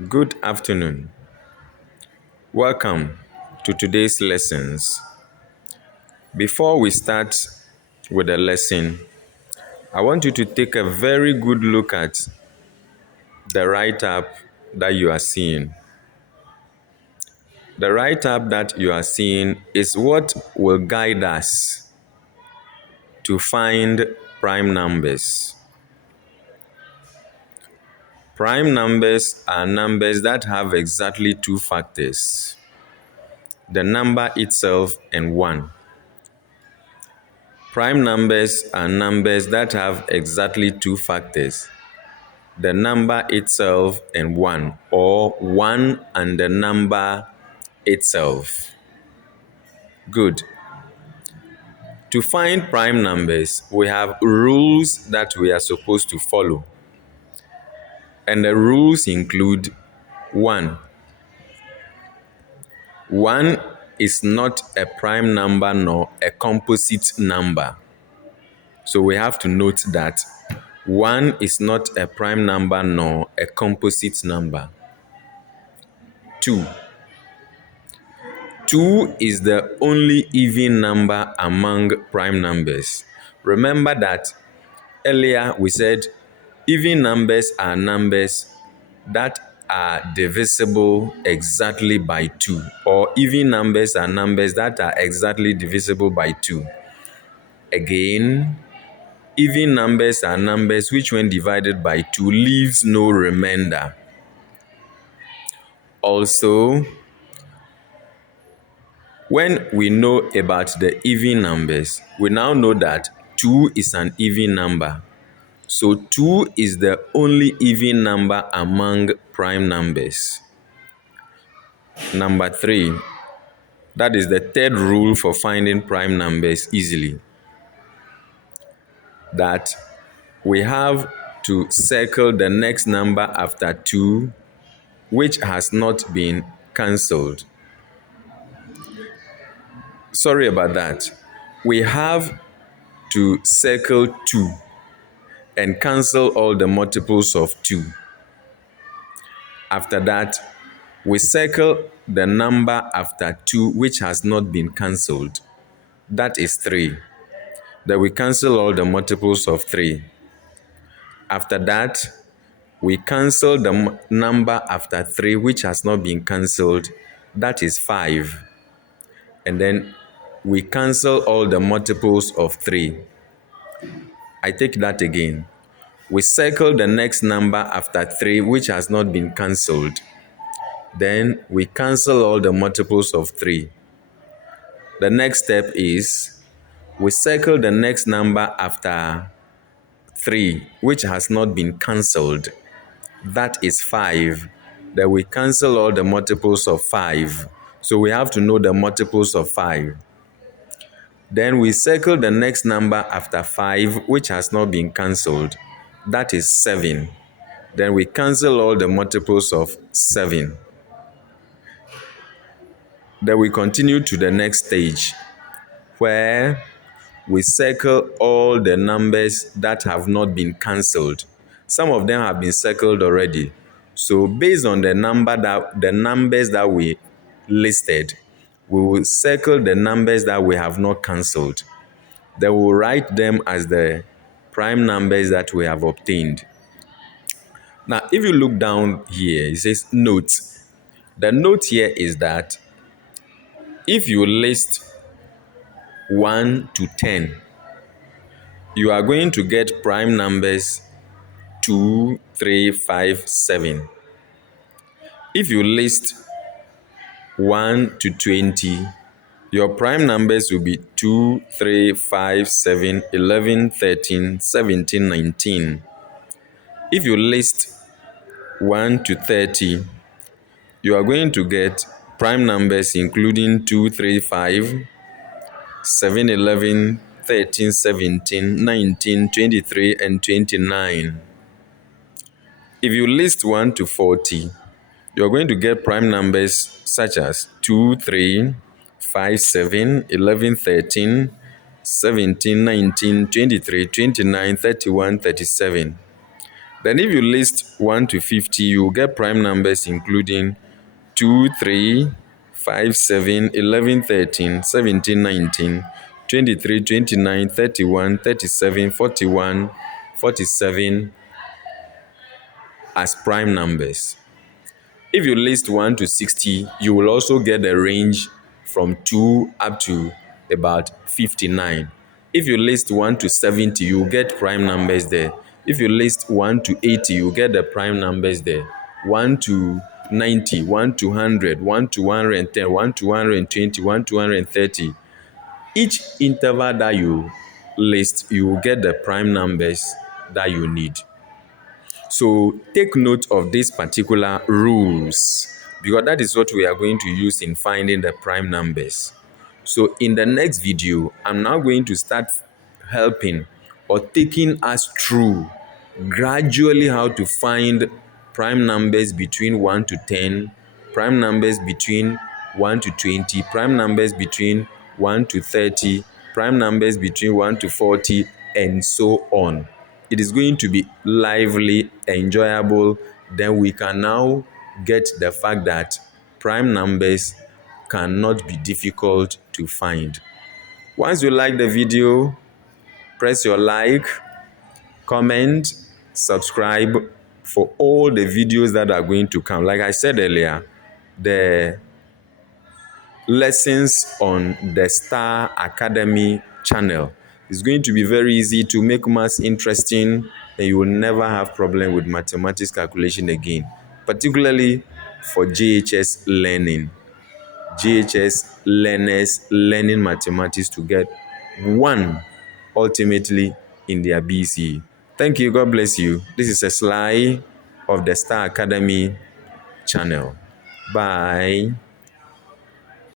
Good afternoon. Welcome to today's lessons. Before we start with the lesson, I want you to take a very good look at the write up that you are seeing. The write up that you are seeing is what will guide us to find prime numbers. Prime numbers are numbers that have exactly two factors: the number itself and 1. Prime numbers are numbers that have exactly two factors: the number itself and 1, or 1 and the number itself. Good. To find prime numbers, we have rules that we are supposed to follow. And the rules include: 1. 1 is not a prime number nor a composite number. So we have to note that 1 is not a prime number nor a composite number. 2. 2 is the only even number among prime numbers. Remember that earlier we said even numbers are numbers that are divisible exactly by 2, or even numbers are numbers that are exactly divisible by 2. Again, even numbers are numbers which, when divided by 2, leaves no remainder. Also, when we know about the even numbers, we now know that 2 is an even number. So 2 is the only even number among prime numbers. Number 3, that is the third rule for finding prime numbers easily, that we have to circle the next number after 2 which has not been cancelled. Sorry about that. We have to circle 2 and cancel all the multiples of 2. After that, we circle the number after 2 which has not been cancelled. That is 3. Then we cancel all the multiples of 3. After that, we cancel the number after 3 which has not been cancelled. That is 5. And then we cancel all the multiples of 3. I take that again. We circle the next number after 3 which has not been cancelled. Then we cancel all the multiples of 3. The next step is we circle the next number after 3 which has not been cancelled. That is 5. Then we cancel all the multiples of 5. So we have to know the multiples of 5. Then we circle the next number after 5 which has not been cancelled. That is 7. Then we cancel all the multiples of 7. Then we continue to the next stage, where we circle all the numbers that have not been cancelled. Some of them have been circled already. So based on the numbers that we listed, we will circle the numbers that we have not cancelled. Then we'll write them as the prime numbers that we have obtained. Now, if you look down here, it says note. The note here is that if you list 1 to 10, you are going to get prime numbers 2, 3, 5, 7. If you list 1 to 20, your prime numbers will be 2, 3, 5, 7, 11, 13, 17, 19. If you list 1 to 30, you are going to get prime numbers including 2, 3, 5, 7, 11, 13, 17, 19, 23, and 29. If you list 1 to 40, you're going to get prime numbers such as 2, 3, 5, 7, 11, 13, 17, 19, 23, 29, 31, 37. Then if you list 1 to 50, you will get prime numbers including 2, 3, 5, 7, 11, 13, 17, 19, 23, 29, 31, 37, 41, 47 as prime numbers. If you list 1 to 60, you will also get a range from 2 up to about 59. If you list 1 to 70, you will get prime numbers there. If you list 1 to 80, you will get the prime numbers there. 1 to 90, 1 to 100, 1 to 110, 1 to 120, 1 to 130. Each interval that you list, you will get the prime numbers that you need. So take note of these particular rules because that is what we are going to use in finding the prime numbers. So in the next video, I'm now going to start helping or taking us through gradually how to find prime numbers between 1 to 10, prime numbers between 1 to 20, prime numbers between 1 to 30, prime numbers between 1 to 40, and so on. It is going to be lively, enjoyable. Then we can now get the fact that prime numbers cannot be difficult to find. Once you like the video, press your like, comment, subscribe for all the videos that are going to come. Like I said earlier, the lessons on the Star Academy channel is going to be very easy to make maths interesting, and you will never have problem with mathematics calculation again, particularly for JHS learning. JHS learners learning mathematics to get one ultimately in their BC. Thank you. God bless you. This is a Sly of the Star Academy channel. Bye.